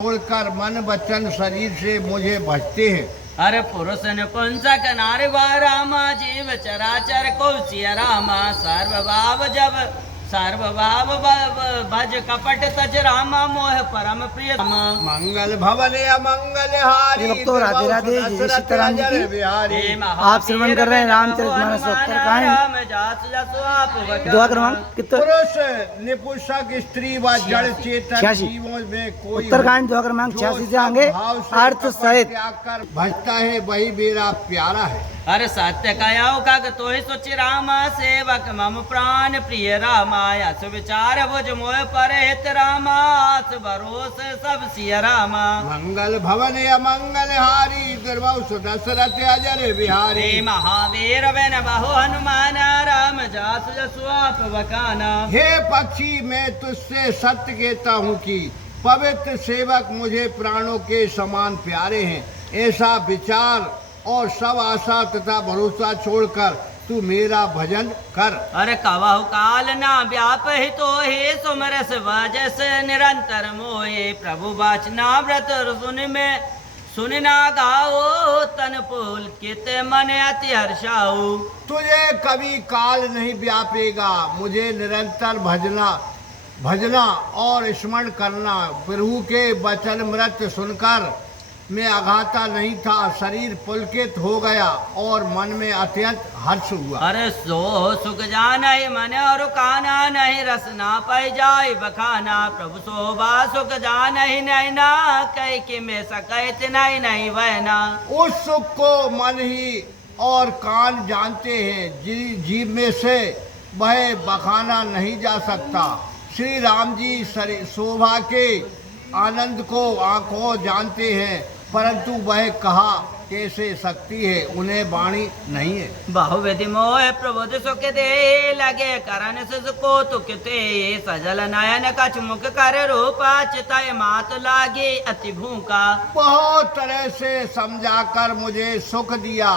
छोड़कर मन वचन शरीर से मुझे भजते हैं। अरे पुरुष नपुंसक नारी व रामा जीव चराचर को सिया रामा सर्वभाव भज कपट तज रामा मोह परम प्रिय रामा। मंगल भवन अमंगल हारी भक्तों राधे राधे, जय सीताराम जी की। आप श्रवण कर रहे हैं रामचरितमानस उत्तरकांड। दुआ क्रमांक कितना? पुरुष निपुंसक स्त्री व जड़ चेतन जीवों में कोई उत्तरकांड दुआ क्रमांक 86 से आगे अर्थ सहित त्याग भजता है वही मेरा प्यारा है। अरे सत्य कयाओ का तो ही सोच रामा सेवक मम प्राण प्रिय रामा सुविचार भुज मोह पर हित रामा भरोस सब सिया रामा। मंगल भवन अमंगल हारी दुर्भव सुदशरथ अजर बिहारी महावीर बन बहु हनुमान राम जासु जसु आप बकाना। हे पक्षी मैं तुझसे सत्य कहता हूँ कि पवित्र सेवक मुझे प्राणों के समान प्यारे हैं। ऐसा विचार और सब आशा तथा भरोसा छोड़कर तू मेरा भजन कर। अरे कवहु काल ना व्याप हितो हे सुमरस वाजस निरंतर मोहे प्रभु वाचना व्रत सुनना गाओ तन पुल कित मन अति हर्षाऊ। तुझे कभी काल नहीं व्यापेगा, मुझे निरंतर भजना और स्मरण करना। प्रभु के वचन मृत सुनकर मैं अघाता नहीं था, शरीर पुलकित हो गया और मन में अत्यंत हर्ष हुआ। अरे सो सुख जाना ही मन और काना नहीं रसना पै जाए बखाना। प्रभु शोभा सुख जाना ही नहीं ना कह कि मैं सकैत नहीं नहीं वहना। उस सुख को मन ही और कान जानते हैं, जीव में से वह बखाना नहीं जा सकता। श्री राम जी शोभा के आनंद को आंखों जानते हैं, परंतु वह कहा कैसे सकती है, उन्हें वाणी नहीं है। बहुविधि मोह प्रबोध सुख दे लगे करण सुको तुकते सजल नयन कछ मुख कर रूपा चितय मात लागे अति भूखा। बहुत तरह से समझाकर मुझे सुख दिया,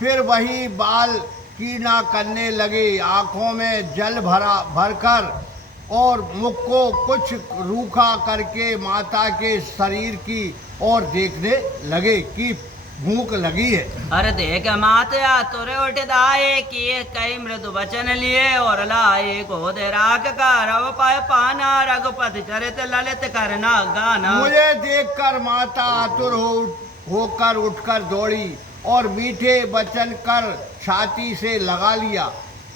फिर वही बाल कीना करने लगे। आंखों में जल भरकर और मुख को कुछ रूखा करके माता के शरीर की और देखने लगे कि भूख लगी है। अरे देख माता तुरे उठ दाए किए कई मृदु वचन लिए और लाए गोद राग का रव पाए पाना रघुपति चरित ललित करना गाना। मुझे देखकर माता आतुर होकर उठकर दौड़ी और मीठे वचन कर छाती से लगा लिया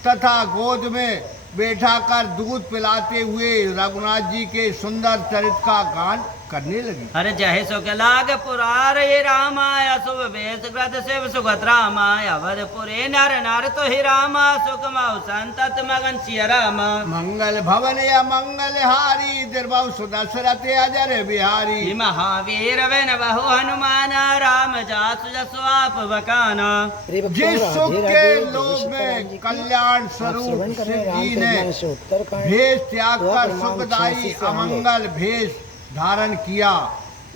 तथा गोद में बैठा कर दूध पिलाते हुए रघुनाथ जी के सुंदर चरित का गान करने लगी। अरे जय सुख लाग पुरार ये रामाया शुभ वेश ग्रत शिव सुगत रामाया अवधपुरे नर नर तो ही रामा सुख मऊ संतत मगन सिया रामा। मंगल भवन अमंगल हारी दुर्भव सुदशरथ अजर बिहारी महावीर बन बहु हनुमान राम जासु जसु आप बकाना। जिस सुख के लोभ में कल्याण स्वरूप शिव जी ने भेष त्याग कर सुखदायी अमंगल भेष धारण किया,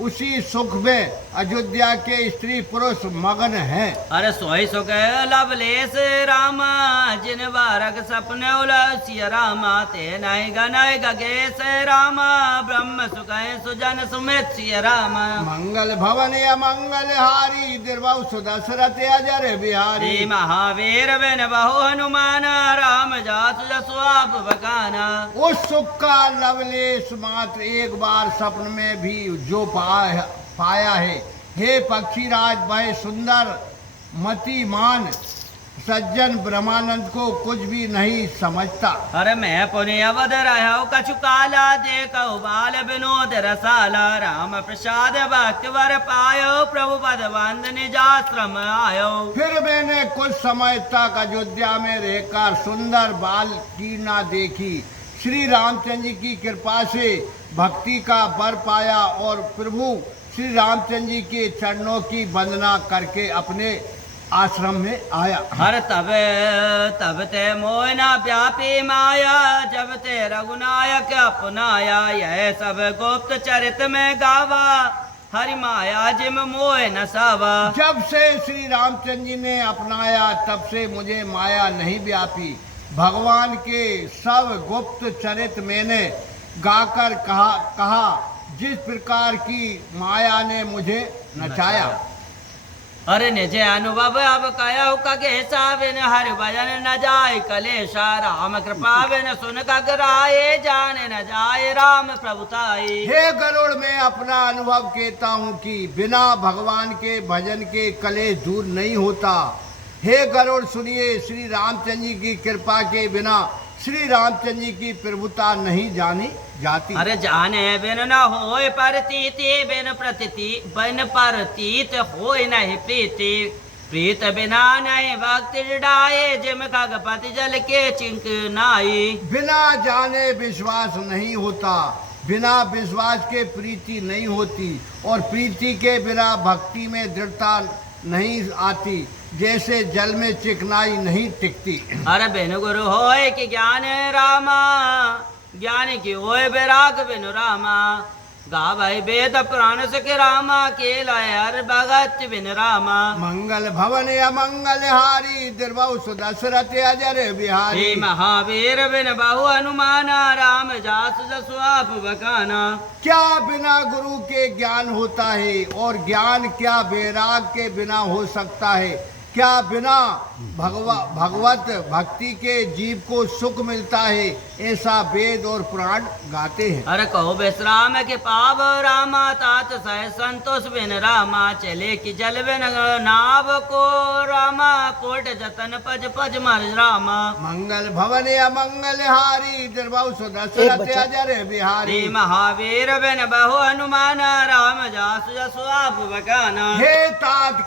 उसी सुख में अयोध्या के स्त्री पुरुष मगन हैं। अरे सोई सुख लवलेस रामा जिन बारक सपने उलसिया रामा ते नहीं गनय गगेश रामा ब्रह्म सुख सुजन सुमित सिया रामा। मंगल भवन अमंगल हारी दुर्भव सुदशरथ अजर बिहारी महावीर बन बहु हनुमान राम जासु जसु आप बकाना। उस सुख का लवलेश मात्र एक बार स्वप्न में भी जो पाया है। हे पक्षीराज वह सुंदर मतिमान सज्जन ब्रह्मानंद को कुछ भी नहीं समझता। अरे मैं पुण्य अवध रहो कछु काला देखो बाल विनोद रसाला राम प्रसाद भक्त वर पायो प्रभु पद बंद निजाश्रम आयो। फिर मैंने कुछ समय तक अयोध्या में रहकर सुंदर बाल कीर्णा देखी। श्री रामचंद्र जी की कृपा से भक्ति का वर पाया और प्रभु श्री रामचंद्र जी के चरणों की वंदना करके अपने आश्रम में आया। हर तब ते मोहना व्यापी माया जब ते रघुनायक अपनाया। यह सब गुप्त चरित में गावा हरि माया जिम मोह न सावा। जब से श्री रामचंद्र जी ने अपनाया तब से मुझे माया नहीं व्यापी। भगवान के सब गुप्त चरित मैंने गाकर कहा जिस प्रकार की माया ने मुझे नचाया। अरे निजे अनुभव अब कया के साबिन हर भजन न जाय कलेशा राम कृपा बिन सुन कगराए जाने न जाए राम प्रभुताई। हे गरुड़, मैं अपना अनुभव कहता हूँ कि बिना भगवान के भजन के कलेश दूर नहीं होता। हे गरुड़ सुनिए, श्री रामचंद्र जी की कृपा के बिना श्री रामचंद्र जी की प्रभुता नहीं जानी जाती। अरे जाने बिन न होय प्रतीति बिन प्रतीति बिन प्रतीत होय नहीं प्रीति प्रीत बिना नहीं भक्ति डाये जिम खगपति जल के चिंक नाई। बिना जाने विश्वास नहीं होता, बिना विश्वास के प्रीति नहीं होती और प्रीति के बिना भक्ति में दृढ़ता नहीं आती, जैसे जल में चिकनाई नहीं टिकती। अरे बिन गुरु होय कि ज्ञान रामा ज्ञान की होय बैराग बिनु रामा गावै वेद पुराण सख रामा के लय हर भगत बिन रामा। मंगल भवन अमंगल हारी दुर्बहु सुदशरथ अजर बिहारी। हे महावीर बिन बहु हनुमाना राम जास जसु आप बकाना। क्या बिना गुरु के ज्ञान होता है और ज्ञान क्या बैराग के बिना हो सकता है? क्या बिना भगवत भक्ति के जीव को सुख मिलता है? ऐसा वेद और पुराण गाते हैं। अरे कहो विश्राम के पाव रामा तात सह संतोष बिन रामा चले कि जल बिन नाव को रामा कोट जतन पज पज मर रामा। मंगल भवन अमंगल हारी दुर्बहु सुदशरथ अजर बिहारी। हे महावीर बिन बहु हनुमाना राम जासु जसु आप बकाना। हे तात